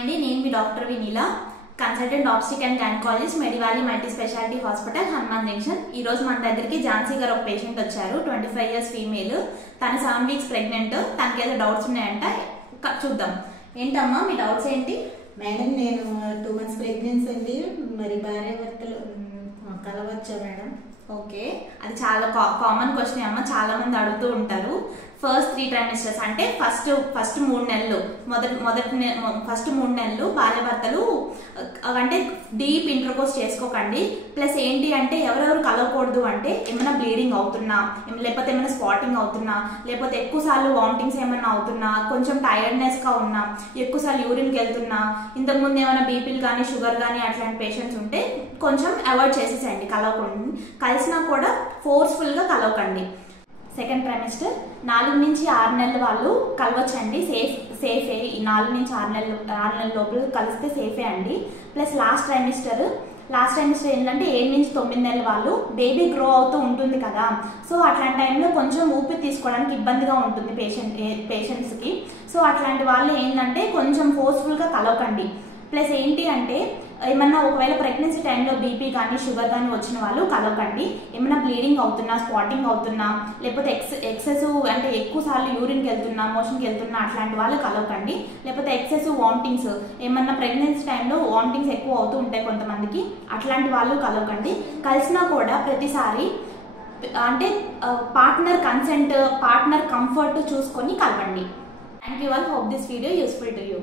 అండి, నేను మీ doctor Vineela, consultant obstetric and gynaecologist, Medivalley multi speciality hospital, Hanuman junction. ఈ రోజు మన దగ్గరికి ఝాన్సీ గారు ఒక పేషెంట్ వచ్చారు. 25 ఇయర్స్ ఫీమేల్. తను 7 వీక్స్ ప్రెగ్నెంట్. తనకి ఏదో డౌట్స్ ఉన్నాయంట, చూద్దాం. ఏంటమ్మా మీ డౌట్స్ ఏంటి? మేడం, నేను 2 months ప్రెగ్నెన్సీ అండి. మరి భార్యాభర్తలు కలవచ్చా మేడం? ఓకే, అది చాలా కామన్ క్వశ్చన్ అమ్మ, చాలా మంది అడుగుతూ ఉంటారు. ఫస్ట్ 3 ట్రైమిస్టర్స్ అంటే ఫస్ట్ 3 నెలలు, ఫస్ట్ 3 నెలలు భార్యాభర్తలు అంటే డీప్ ఇంటర్కోర్స్ చేసుకోకండి. ప్లస్ ఏంటి అంటే ఎవరెవరు కలవకూడదు అంటే ఏమైనా బ్లీడింగ్ అవుతున్నా, లేకపోతే ఏమైనా స్పాటింగ్ అవుతున్నా, లేకపోతే ఎక్కువ సార్లు వామిటింగ్స్ ఏమైనా అవుతున్నా, కొంచెం టైర్డ్నెస్ గా ఉన్నా, ఎక్కువ సార్లు యూరిన్కి వెళ్తున్నా, ఇంతకుముందు ఏమైనా బీపీలు కానీ షుగర్ కానీ అట్లాంటి పేషెంట్స్ ఉంటే కొంచెం అవాయిడ్ చేసేసేయండి, కలవకుండా. కలిసినా కూడా ఫోర్స్ఫుల్ గా కలవకండి. సెకండ్ ట్రైమిస్టర్ 4 నుంచి 6 నెలల వాళ్ళు కలవచ్చండి, సేఫే. ఈ 4 నుంచి 6 నెలల లోపల కలిస్తే సేఫే అండి. ప్లస్ లాస్ట్ ట్రైమిస్టర్ ఏంటంటే 7 నుంచి 9 నెలల వాళ్ళు, బేబీ గ్రో అవుతూ ఉంటుంది కదా, సో అట్లాంటి టైంలో కొంచెం ఊపిరి తీసుకోవడానికి ఇబ్బందిగా ఉంటుంది పేషెంట్స్కి. సో అట్లాంటి వాళ్ళు ఏంటంటే కొంచెం ఫోర్స్ఫుల్గా కలవకండి. ప్లస్ ఏంటి అంటే ఏమన్నా ఒకవేళ ప్రెగ్నెన్సీ టైంలో బీపీ కానీ షుగర్ కానీ వచ్చిన వాళ్ళు కలవకండి. ఏమైనా బ్లీడింగ్ అవుతున్నా, స్పాటింగ్ అవుతున్నా, లేకపోతే ఎక్సెస్ అంటే ఎక్కువ సార్లు యూరిన్కి వెళ్తున్నా, మోషన్కి వెళ్తున్నా అట్లాంటి వాళ్ళు కలవకండి. లేకపోతే ఎక్సెస్ వామిటింగ్స్, ఏమన్నా ప్రెగ్నెన్సీ టైంలో వామిటింగ్స్ ఎక్కువ అవుతూ ఉంటాయి కొంతమందికి, అట్లాంటి వాళ్ళు కలవకండి. కలిసినా కూడా ప్రతిసారి అంటే పార్ట్నర్ కన్సెంట్, పార్ట్నర్ కంఫర్ట్ చూసుకొని కలవండి. Thank you all. Hope this video useful to you.